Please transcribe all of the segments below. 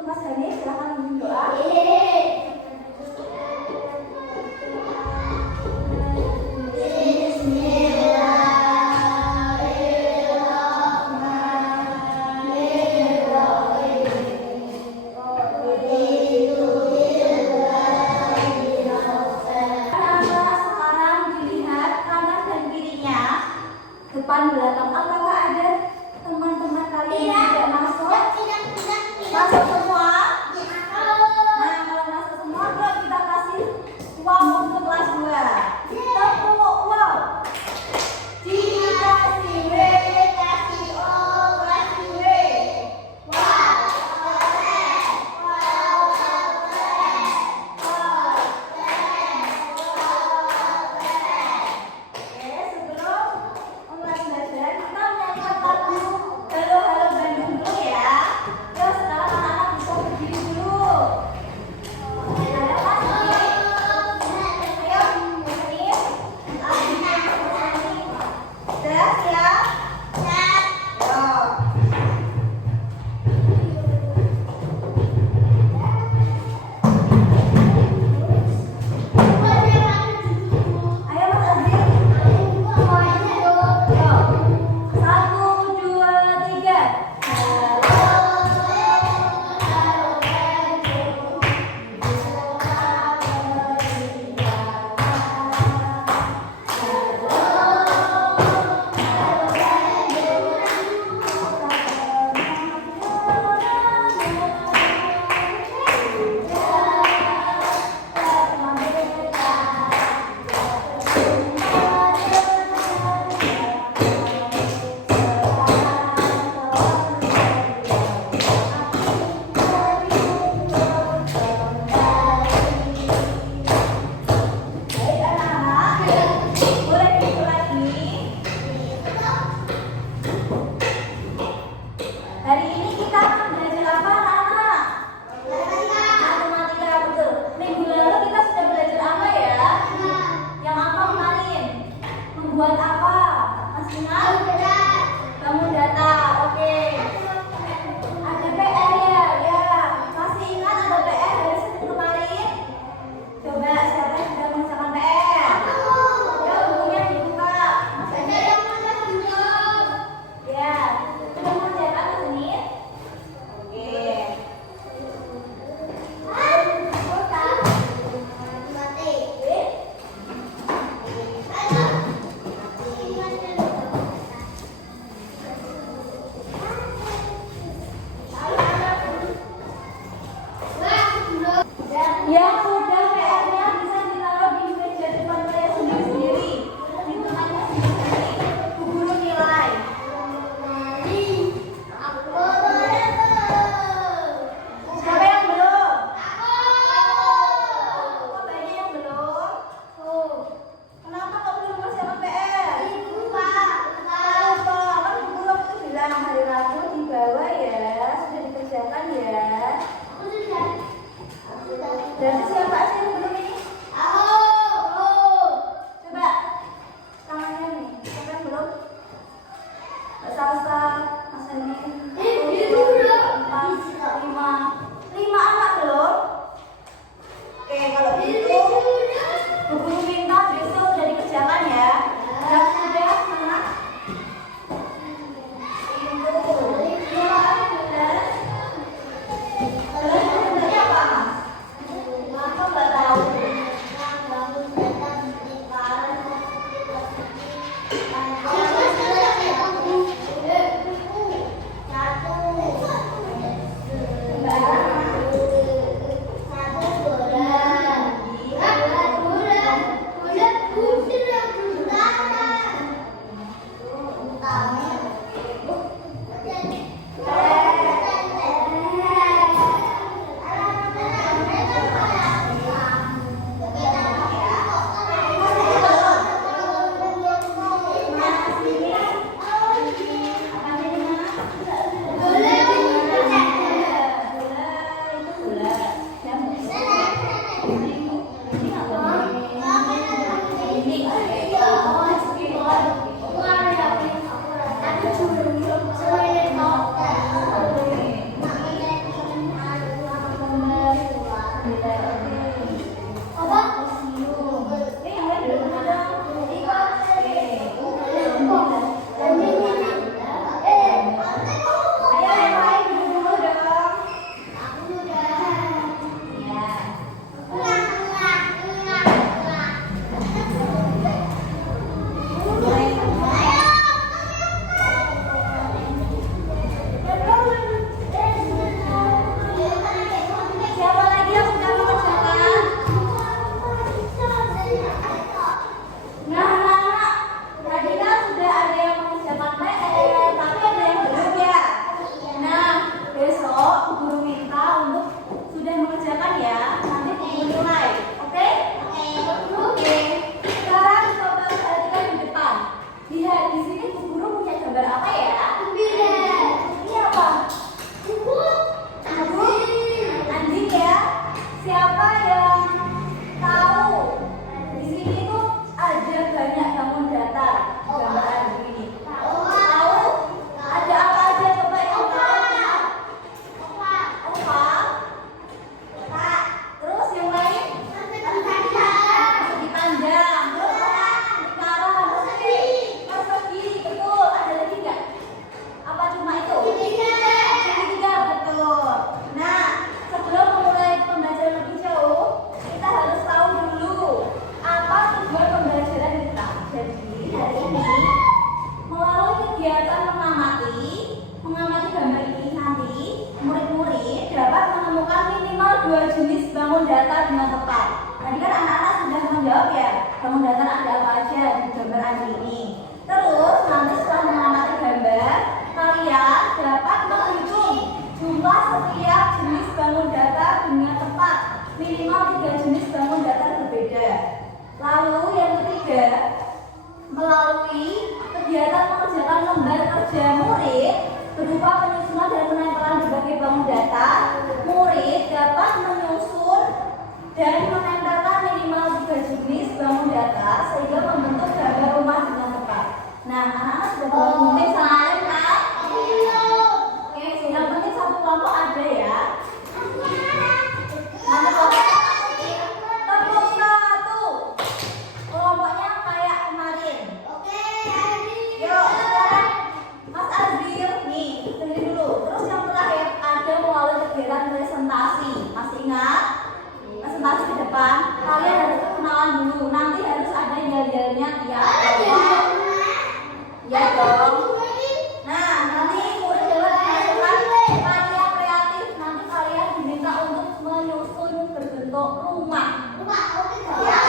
Mas Hani, silahkan berdoa. Depan belakang, apakah ada teman-teman kalian yang tidak masuk? Masuk semua? Nah, kalau masuk semua, yuk kita kasih uang untuk kelas 2. Tepuk uang. Dikasih W, kasih O, kasih W. Wah, keren. Wow, keren. Wow, keren. Wow, keren. Oke, sebelum mulai belajar, kita menyanyikan lagu Halo Halo Bandung dulu ya. Yuk, sekarang anak-anak bisa berdiri dulu. Ayo, Mas Adi. Ayo, Mas Adi. Sudah siap? Siap. Yuk. Ayo, Mas Adi. Yuk. 1, 2, 3. Baik anak-anak, boleh diulang lagi. Hari ini kita akan belajar apa anak-anak? Matematika, betul. Minggu lalu kita sudah belajar apa ya? Yang apa kemarin? Membuat apa? Masih ingat? Bangun data, oke. Ada PR ya? Ya. Masih ingat ada PR dari Senin kemarin? Coba siapa yang sudah mengerjakan PR? Ya, bukunya dibuka. Mas Adi. Ya, sudah mengerjakan Mas Adi? Oke. Yang sudah PR-nya bisa ditaruh di meja depan kalian sendiri-sendiri. Hitungannya sendiri-sendiri. Bu Guru nilai. Siapa yang belum? Kok banyak yang belum? Kenapa kok belum mengerjakan PR? Lupa. Kan Bu Guru waktu itu bilang hari Rabu dibawa ya. Sudah dikerjakan ya. Berarti siapa sih yang belum ini? Coba tangannya nih. Siapa yang belum? Mbak Salsa, Mas Hani. 1, 2, 4, 5. 5 anak belum? Oke, kalau begitu Bu Guru minta besok sudah dikerjakan ya. Yang sudah mana? Itu. Belas sebenarnya apa? Mas nggak tahu. datar dengan tepat. Tadi kan anak-anak sudah menjawab ya, bangun datar ada apa aja di gambar anjing ini. Terus nanti setelah mengamati gambar, kalian dapat menghitung jumlah setiap jenis bangun datar dengan tepat, minimal 3 jenis bangun datar berbeda. Lalu yang ketiga, melalui kegiatan mengerjakan lembar kerja murid berupa penyusunan dan penempelan berbagai bangun datar, murid dapat menyusun dan menempelkan minimal 3 jenis bangun datar sehingga membentuk gambar rumah dengan tepat. Nah, anak-anak sudah buat gunting sama kan? Oke, yang penting satu kelompok ada ya. Nanti tepuk satu. Kelompoknya kayak kemarin. Yuk, sekarang Mas Azir nih, dengerin dulu. Terus yang terakhir ada melalui kegiatan presentasi. Masih ingat? Presentasi di depan, kalian harus kenalan dulu. Nanti harus ada yel-yelnya tiap kelompok. Ya dong. Nah, nanti murid dapat dimasukkan karya kreatif. Nanti kalian diminta untuk menyusun berbentuk rumah. Ya.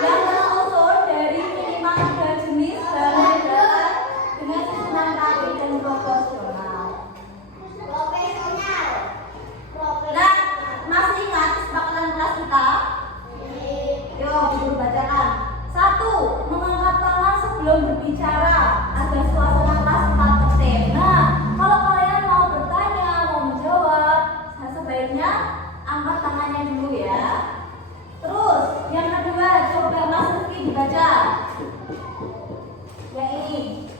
Yang tersusun dari minimal 3 jenis bangun datar dengan susunan rapi dan proporsional. Nah, masih ingat kesepakatan kelas kita? Yuk, guru bacakan. 1. Mengangkat tangan sebelum berbicara agar suasana kelas tetap tertib. Nah, kalau kalian mau bertanya, mau menjawab, sebaiknya angkat tangannya dulu ya. Terus, yang kedua, coba Mas Rizky dibaca. Yang ini.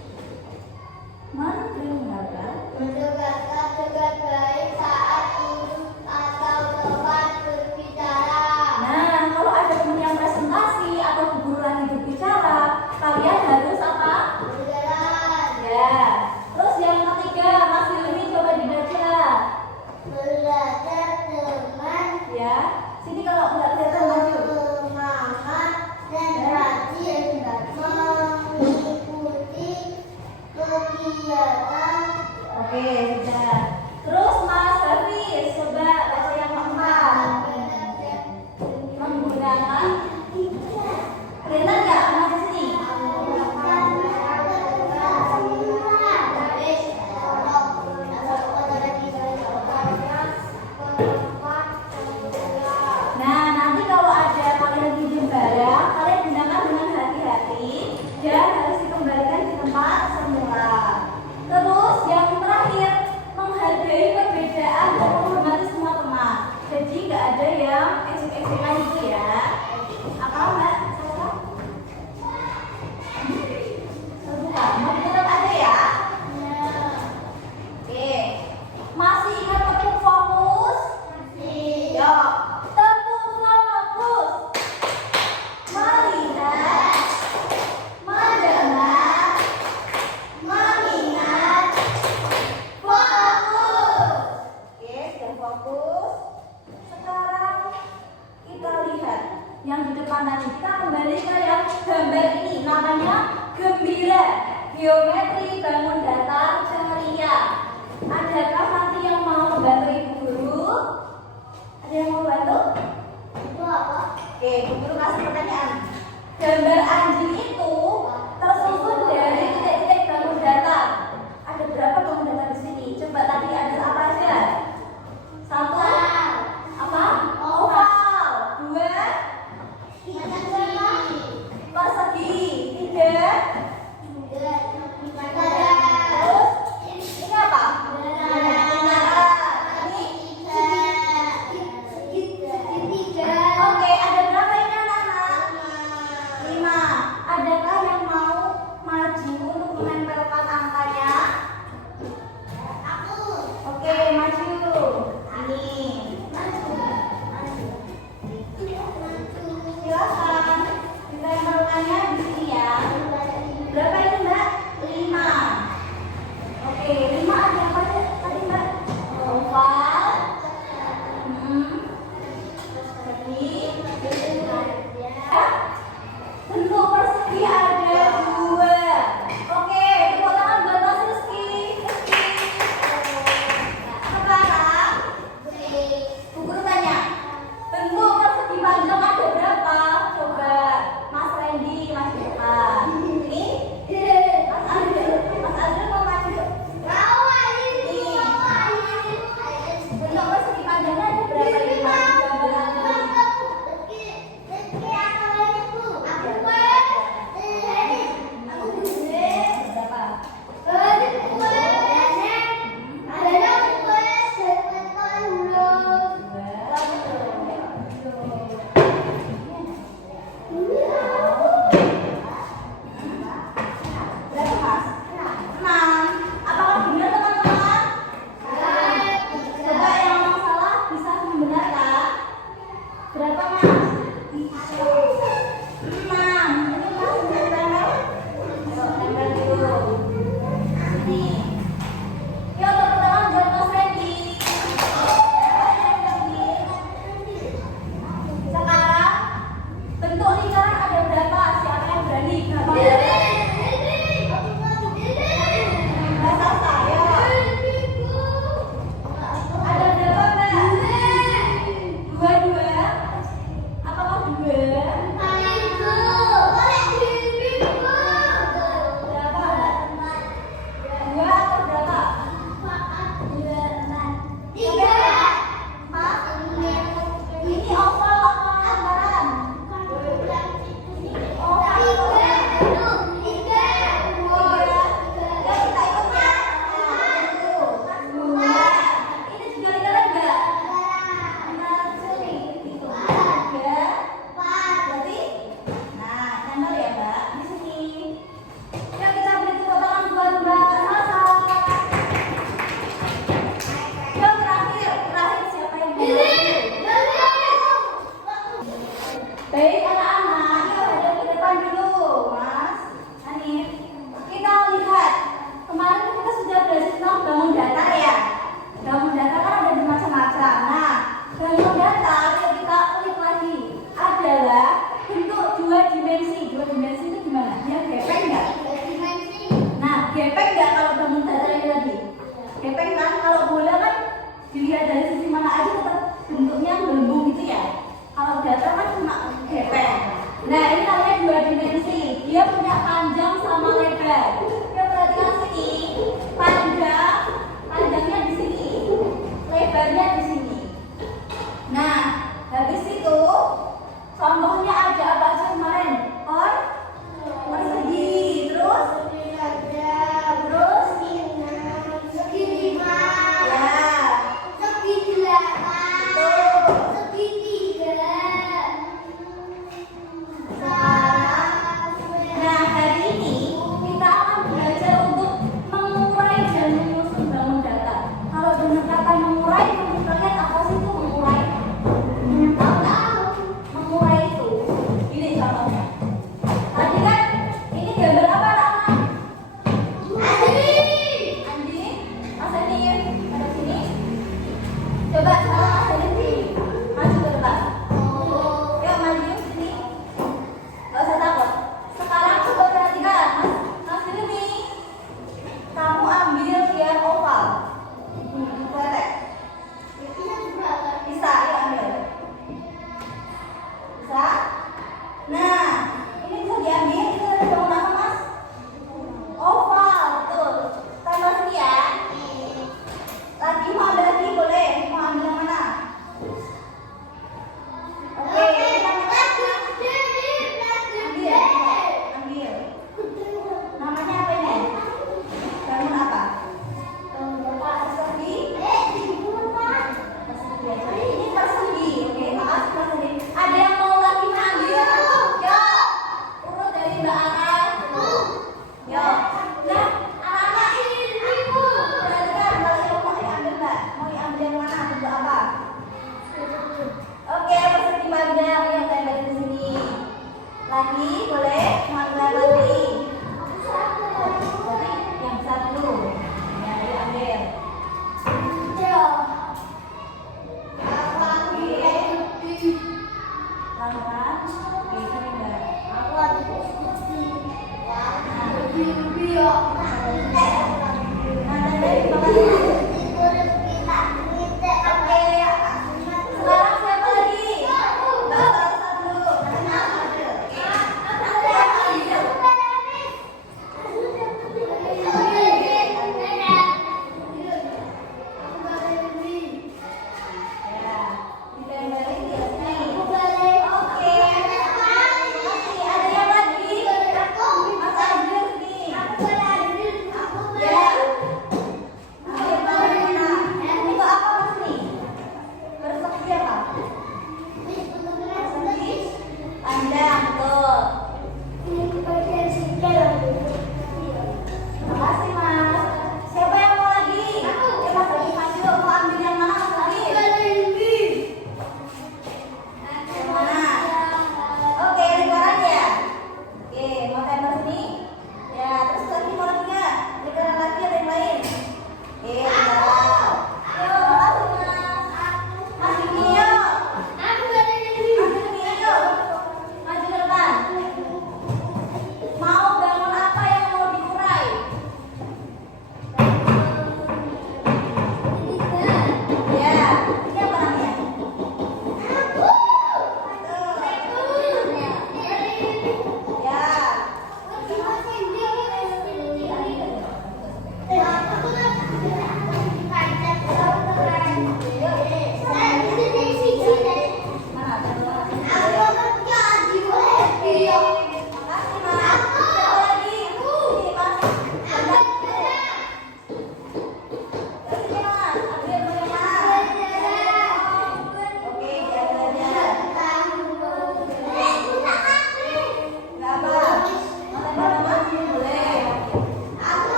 Mendengarkan. Mendengarkan dengan baik saat duduk atau tempat berbicara. Nah, kalau ada teman yang presentasi atau guru lagi berbicara, kalian harus apa? Berjalan. Ya. Terus yang ketiga, Mas Hilmi coba dibaca. Belajar teman. Ya. Sini kalau nggak kelihatan maju. Semangat dan rajin mengikuti kegiatan. Oke, sudah. Terus Mas Hafiz, coba baca yang keempat. Menggunakan. Kelihatan nggak? Maju sini. Nah, nanti kalau ada kalian pinjam barang, kalian gunakan dengan hati-hati dan harus dikembalikan di tempat semula. Terus yang terakhir, menghargai perbedaan dan menghormati semua teman. Jadi nggak ada yang ejek-ejekan itu ya. Apa Mbak? Terbuka. Mau tetap ada ya? Oke. Masih ingat tepuk fokus? Yuk. Tepuk fokus. Melihat, mendengar, mengingat, fokus. Oke, sudah fokus. Sekarang kita lihat yang di depan tadi. Kita kembali ke yang gambar ini. Namanya gembira. Geometri bangun datar ceria. Adakah nanti yang mau membantu ibu guru? Ada yang mau bantu? Itu apa? Oke, ibu guru kasih pertanyaan. Gambar anjing itu tersusun dari titik-titik bangun datar. Ada berapa bangun datar di sini? Coba tadi ada apa aja? 1. Apa? Oval. 2. Persegi. 3. Terus ini apa? Oke, ada berapa ini anak-anak? 5. Adakah yang mau maju untuk menempelkan angkanya? Oke, maju. Ini. Silakan. Ditempelkannya di sini ya. Berapa ini Mbak? 5. Oke, 5 ada apa aja tadi Mbak? Oval. Persegi. Bentuk persegi ada 2. Oke, tepuk tangan buat Mas Rizky. Sekarang Bu Guru tanya, Nah, habis itu contohnya ada apa aja kemarin? Persegi, terus segitiga, ya, segidelapan, betul. segitiga. Nah, hari ini kita akan belajar untuk mengurai dan menyusun bangun data. Kalau dengan kata mengurai, menurut kalian apa sih itu mengurai?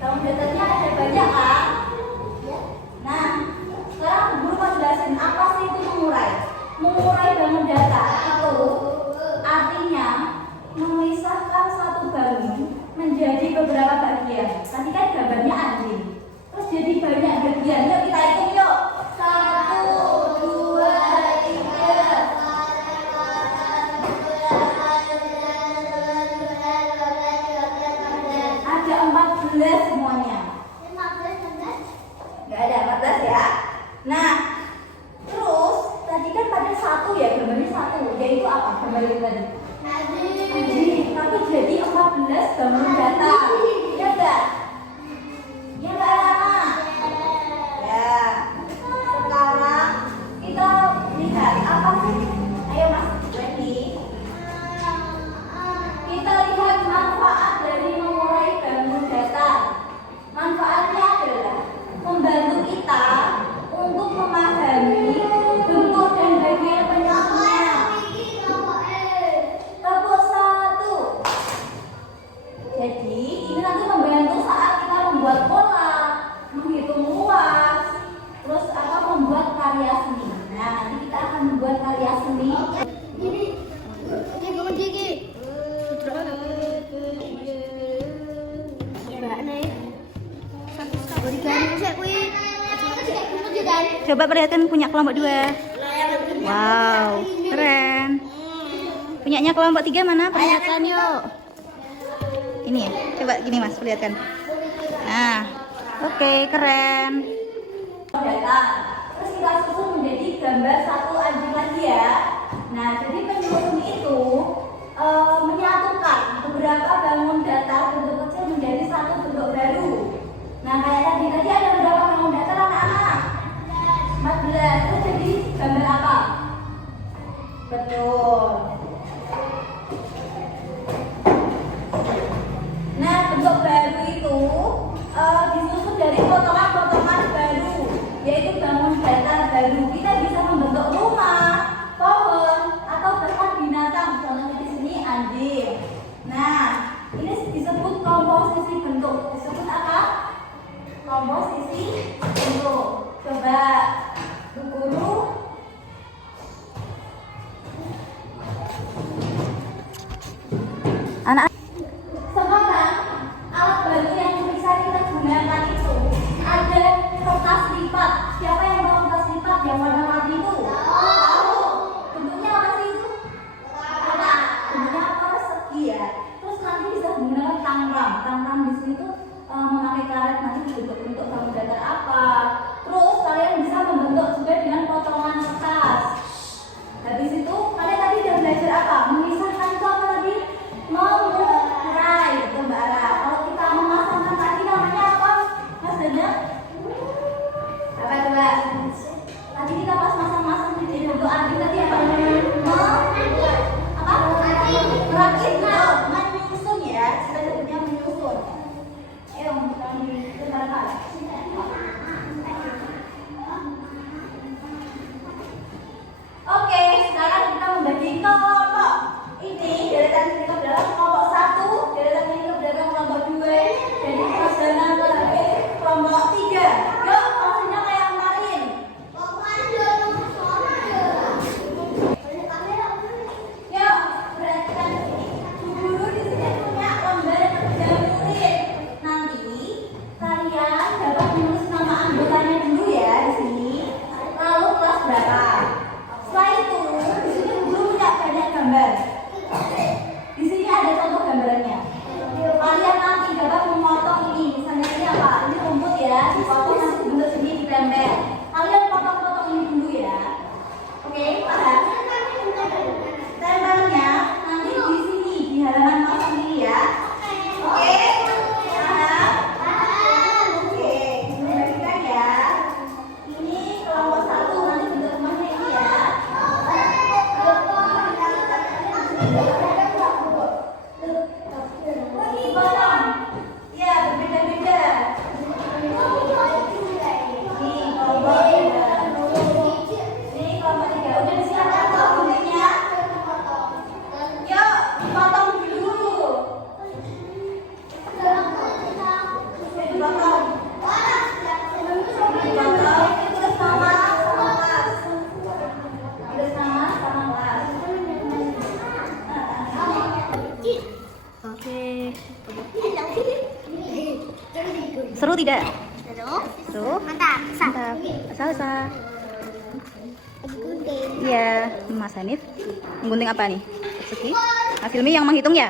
Bangun datanya ada banyak kan? Nah, sekarang guru mau jelasin apa sih itu mengurai. Mengurai bangun data itu artinya memisahkan satu bangun menjadi beberapa bagian. Tadi kan gambarnya anjing. Terus jadi banyak bagian. Yuk kita hitung yuk. 1, 2, 3. Ada 14 semuanya. Nggak ada 14 ya. Nah, terus tadi kan pada satu ya, gambarnya satu. Yaitu apa? Gambar itu tadi. Anjing. Tapi jadi 14 bangun data. Ya enggak? Ya enggak lama. Ya. Sekarang kita lihat apa sih? Ayo Mas, ready? Kita lihat manfaat dari mengurai bangun data. Manfaatnya adalah membantu kita untuk memahami bentuk dan bagian penyusunnya. Tepuk 1. Jadi ini nanti membantu saat kita membuat pola, menghitung luas, terus membuat karya seni. Nah, nanti kita akan membuat karya seni. Coba perlihatkan punya kelompok 2. Wow, keren. Punyanya kelompok 3 mana? Perlihatkan yuk. Ini ya, coba gini Mas, perlihatkan. Nah, oke, keren. Data, terus kita susun menjadi gambar satu anjing lagi ya. Nah, jadi penyusun itu menyatukan beberapa bangun data bentuk kecil menjadi satu bentuk baru. Nah, kayak tadi ada beberapa bangun data anak-anak. 14, terus jadi gambar apa? Betul. Nah, bentuk baru itu disusun dari potongan-potongan baru, yaitu bangun data baru. Kita bisa membentuk rumah, pohon, atau bahkan binatang. Contohnya di sini anjing. Nah, ini disebut komposisi bentuk. Disebut apa? Komposisi bentuk. Coba Bu Guru. Anak Sekarang alat bantu yang bisa kita gunakan itu ada kertas lipat. Siapa yang tahu kertas lipat yang warna-warni itu? Tahu. Bentuknya apa sih itu? Kotak. Bentuknya apa? Persegi ya. Terus nanti bisa menggunakan tangram. Tangram di sini tuh memakai karet nanti dibentuk bangun data apa. Terus kalian bisa membentuk juga dengan potongan kertas. Habis itu kalian tadi udah belajar apa? Memisahkan itu apa tadi? Mengurai kembara. Kalau kita memasangkan tadi namanya apa? Mas Dana? Apa coba? Tadi kita pas masang-masang di bentuk anjing tadi apa? Apa? Merakit, betul. Menyusun ya. Kita sebutnya menyusun. Ayo, kami dengarkan. Seru tidak? Terus. Seru? Mantap. Mantap. Salsa. Gunting. Iya, Mas Hanif. Menggunting apa nih? Segi. Mas Hilmi yang menghitung ya?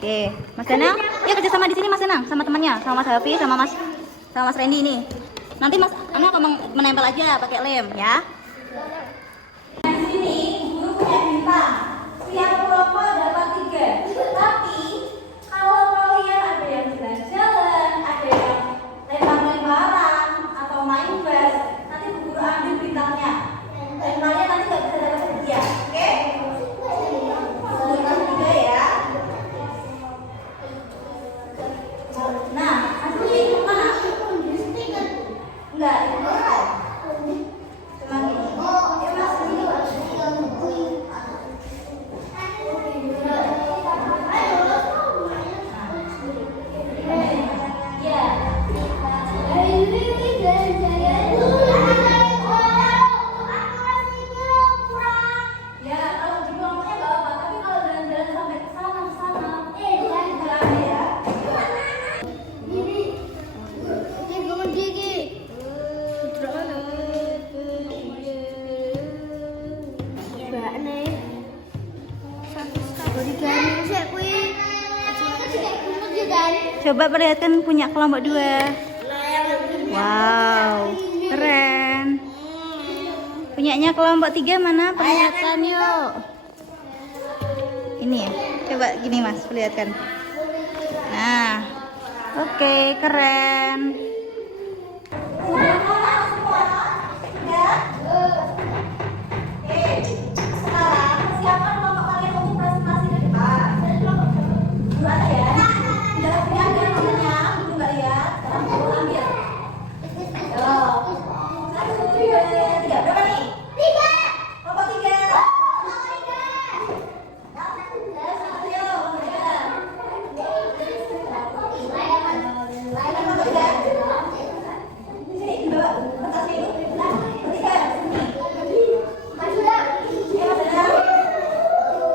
Oke, Mas Danang, ya kerja sama di sini Mas Danang, sama temannya, sama Mas Hafi, sama Mas Randy ini. Nanti Mas Anu akan menempel aja pakai lem ya. Di sini guru punya bintang. Setiap kelompok dapat 3. Tapi kalau kalian ada yang jalan-jalan, ada yang lempar-lemparan atau main bas, nanti guru ambil bintangnya. Dan kalian nanti nggak bisa dapat hadiah, oke? Guru kasih 3 ya. Nah, masuk itu mana? Enggak, itu bukan. Cuma gini. Ya mas, ini ya kalau di kelompoknya nggak apa, tapi kalau jalan-jalan sampai ke sana, itu kan nggak ada ya. Coba perlihatkan punya kelompok 2. Wow, keren. Punyanya kelompok 3 mana? Perlihatkan yuk. Ini ya. Coba gini Mas, perlihatkan. Nah, oke, keren. Sekarang siapkan kelompok kalian untuk presentasi di depan. Dulu ada ya. Jangan punya gambarnya, dulu nggak lihat. Sekarang dulu ambil. Yo. 1, 2, 3. Berapa nih? 3. Kelompok 3. Ayo, kelompok 3. Sini, bawa kertasnya dulu. Nah, 3. Maju dah. Ayo, Mas Danang.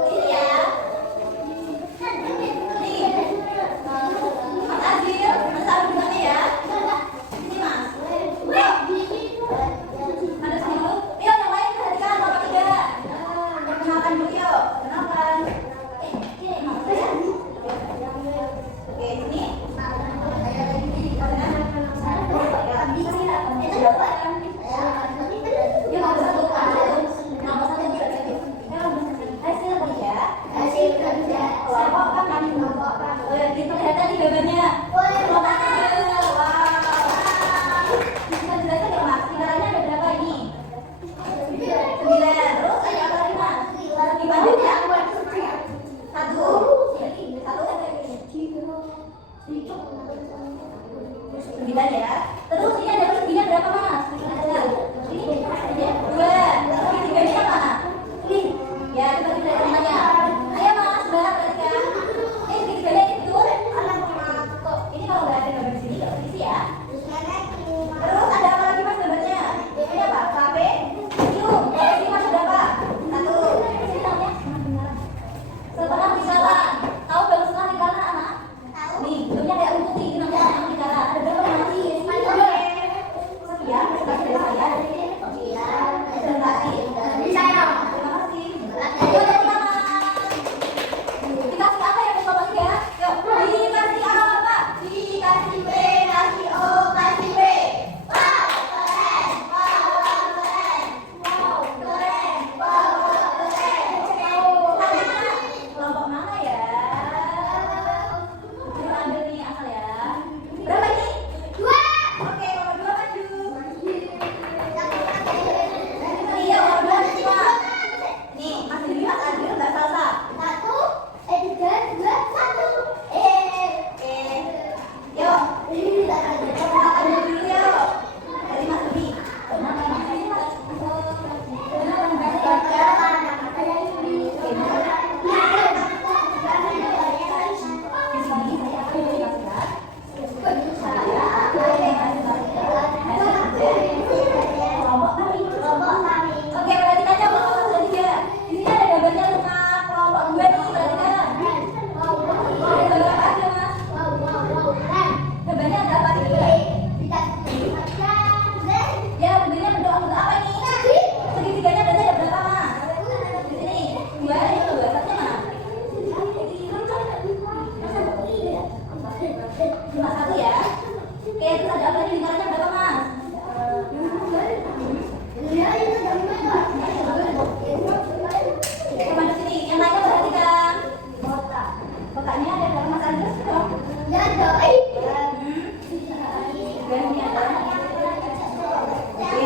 Ini ya. Nih. Mas Adil, Mas taruh bunganya ya. Sini Mas. Yuk. Ada sini dulu. Yuk, yang lain perhatikan kelompok 3. Perkenalkan dulu yuk. Perkenalkan. Oke, sini. Yuk, nomor 1. Nomor 1 juga lagi. Hasil kerja. Kelompok kan? Diperlihatkan di gambarnya. Kelompok 3. Wow. Bisa jelaskan ya Mas? Lingkarannya ada berapa ini? 9. Terus ada apa lagi Mas? Dibandingnya? 1. 9 ya. Terus ini ada persegi berapa Mas? Ini 2. Terus ini 3 nya mana? Ini. Ya, kita tidak namanya. Ayo Mas, Mbak, perhatikan. Ini segitiga itu. Ini kalau nggak ada gambar di sini, nggak bisa ya. Terus ada apa lagi Mas gambarnya? Ini apa? KB? Cium. Ini Mas ada apa? 1. Sini tangannya. Setengah lingkaran. Tahu baru setengah lingkaran anak? Nih, bentuknya kayak rumput ini namanya setengah lingkaran. Ada berapa Mas? 2. Sekian, presentasi dari saya. Presentasi. Terima kasih. Ayo, tepuk tangan. ada apa nih? Lingkarannya berapa, Mas? Kemana sini? Yang lainnya perhatikan. Kotaknya ada berapa, Mas Andres? Dan ini ada. Oke.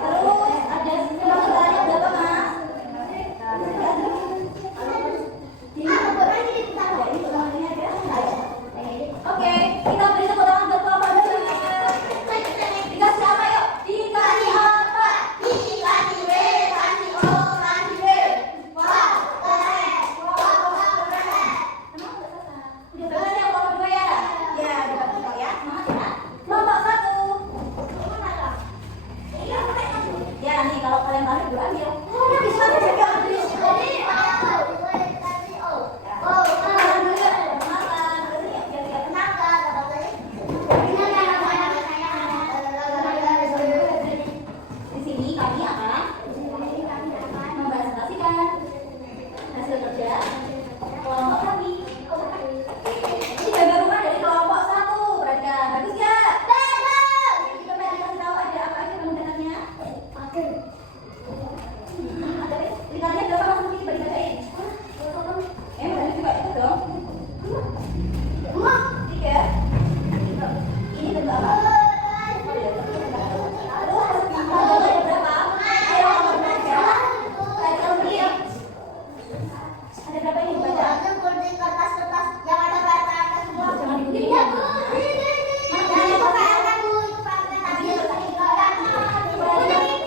Terus ada lingkarannya berapa, Mas? Oke, kita beri tepuk tangan buat Bapak dulu. Dikasih apa yuk? Dikasih apa? Dikasih W, kasih O, kasih W. Wah, keren. Wah, keren. Emang udah selesai? Udah selesai yang kelompok 2 ya? Ya, udah bagus ya. Semangat ya. Kelompok 1. Ya, nih kalau kalian tahu gue ambil. Bisa juga ambil. Di sini kami akan mempresentasikan hasil kerja kelompok kami. Ini gambar rumah dari kelompok 1. Perhatikan, bagus ya? Bagus. Coba dikasih tahu ada apa aja penggunaannya. Ada lingkarannya berapa, Mas? Nanti coba dibacain. Bagus juga itu dong. 3. Ini bentuk apa? Ada berapa ini baca? Jangan diikuti ya.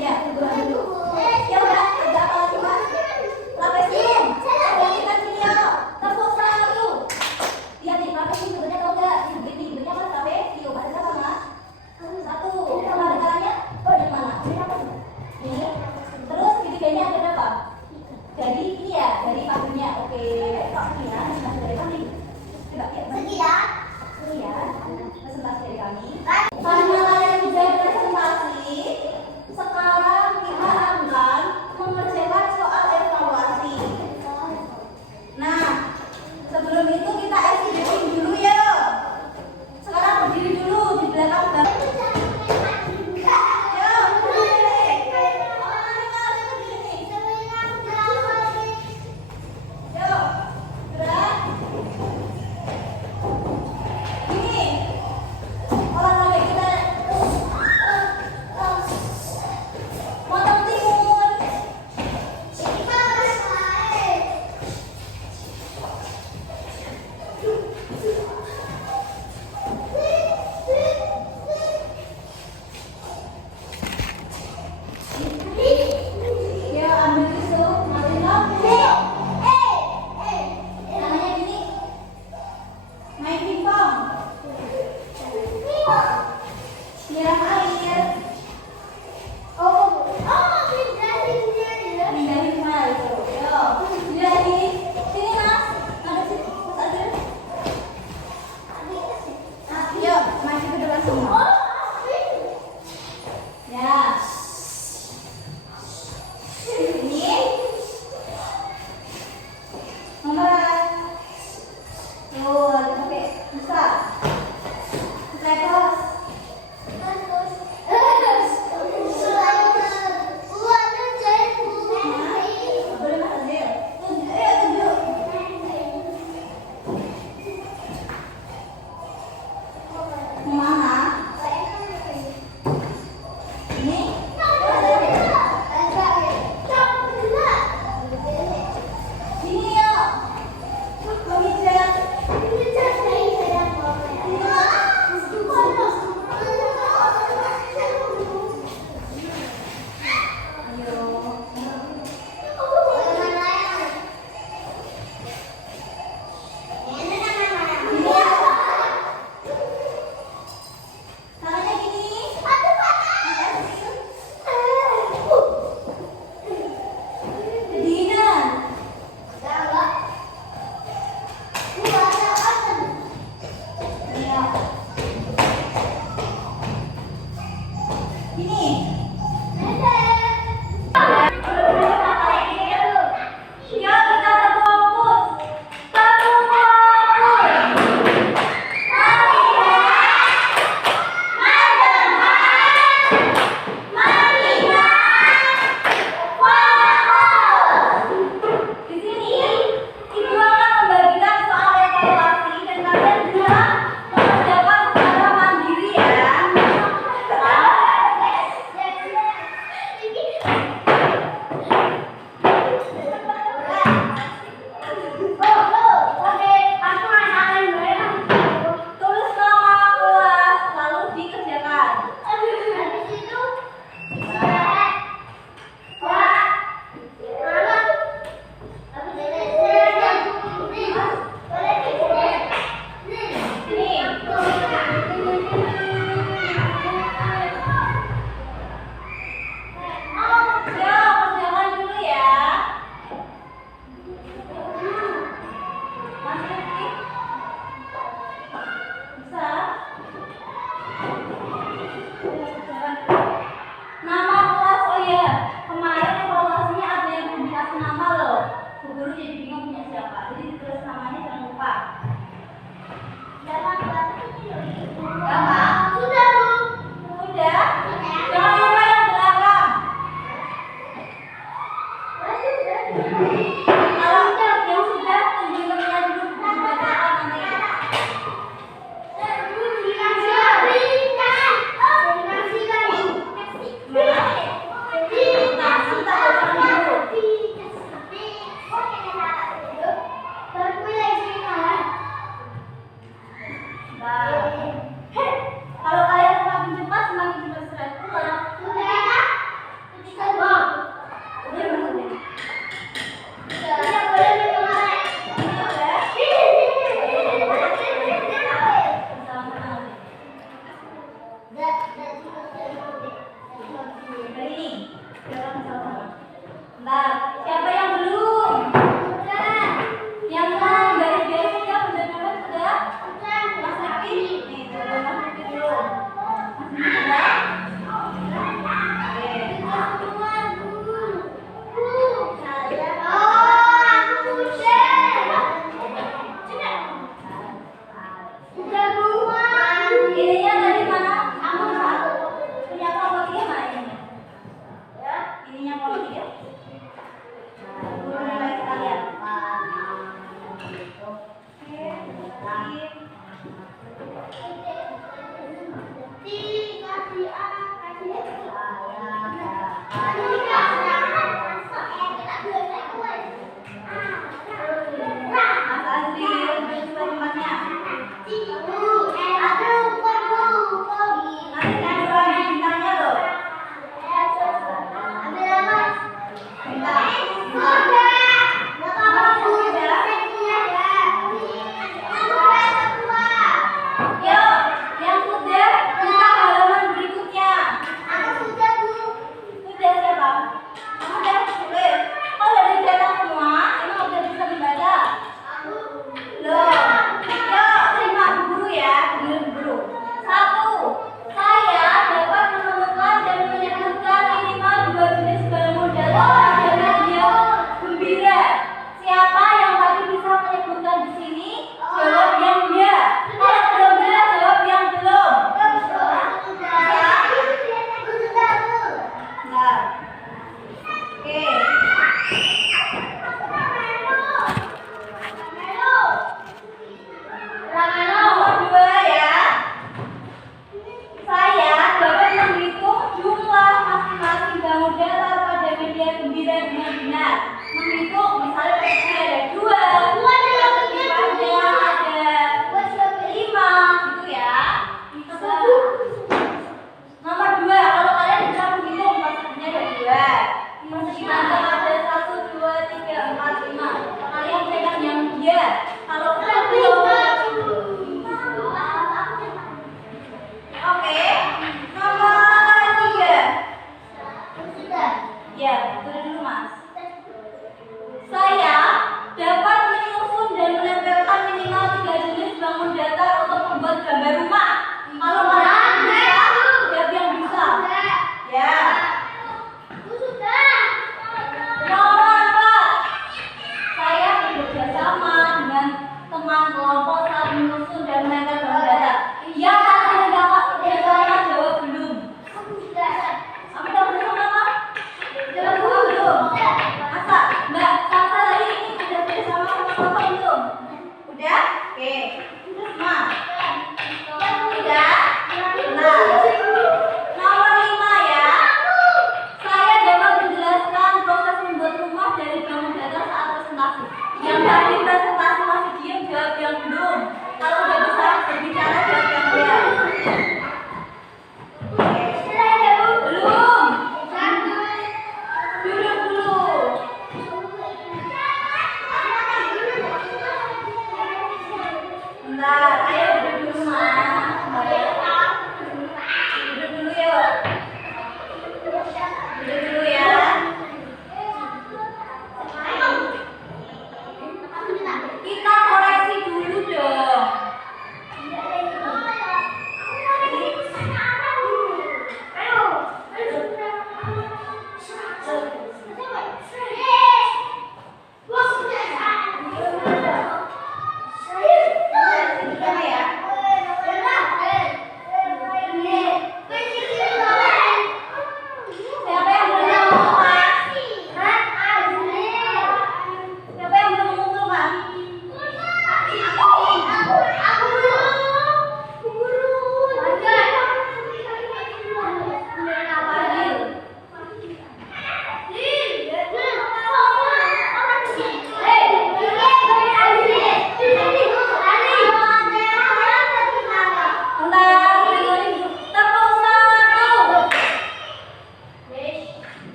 Ya, dulu. Ya udah, ada apa lagi, Mas? Lapisin. Perhatikan sini ya. Tepuk 1. Lihat nih, lapisin bentuknya tahu nggak? Ini bentuknya apa? Lapis. Yuk, baca apa, Mas? 1. Sama lingkarannya? Oh, yang mana? Ini. Terus segitiganya ada berapa? Jadi ini ya, dari paginya. Oke, kok ini ya, presentasi dari kami. Coba ya, ini ya, presentasi dari kami. Karena kalian sudah presentasi, sekarang kita akan mengerjakan soal evaluasi. Nah, sebelum itu kita activity dulu ya. Sekarang berdiri dulu di belakang. ya Pak. Jadi ditulis namanya jangan lupa. Gampang. Sudah, Bu. Udah. Jangan lupa yang belakang. Kalau yang sudah tunjukin namanya dulu dibacakan nanti. Nah.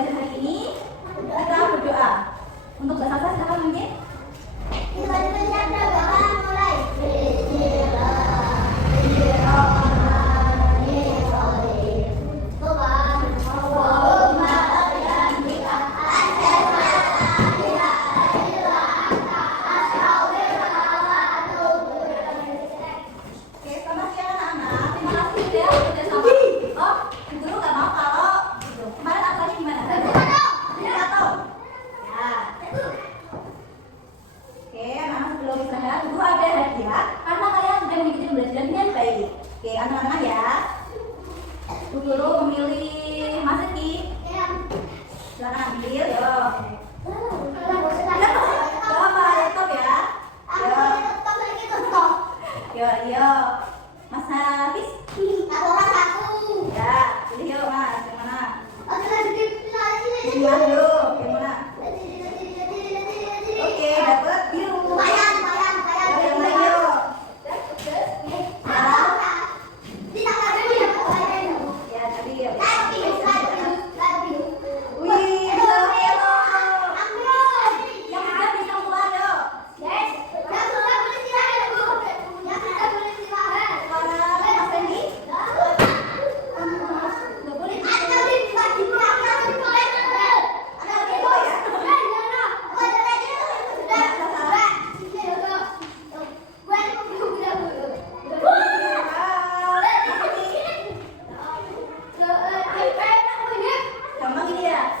belajar hari ini kita berdoa. Untuk Mbak Salsa silakan mungkin. Kita berdoa mulai. Oke, selamat siang anak-anak. Terima kasih sudah bekerja sama. Oh, guru nggak mau kalau gitu. Kemarin asalnya gimana? Nggak tahu. Ya. Oke, anak-anak sebelum istirahat, guru ada hadiah karena kalian sudah mengikuti pembelajaran dengan baik. Oke, anak-anak ya. Guru memilih Mas Eki. Silakan ambil, yo. Apa laptop ya? Yo. Mas Hafiz. Ya, pilih yuk Mas. Yang mana? Pilih yuk. Yang mana? Oke, dapat biru. Yang lain yuk. Ya, tadi ya. Wih, bisa yuk. Yang udah bisa keluar yuk. Sekarang Mas Randy. Nggak boleh. Gampang ini ya.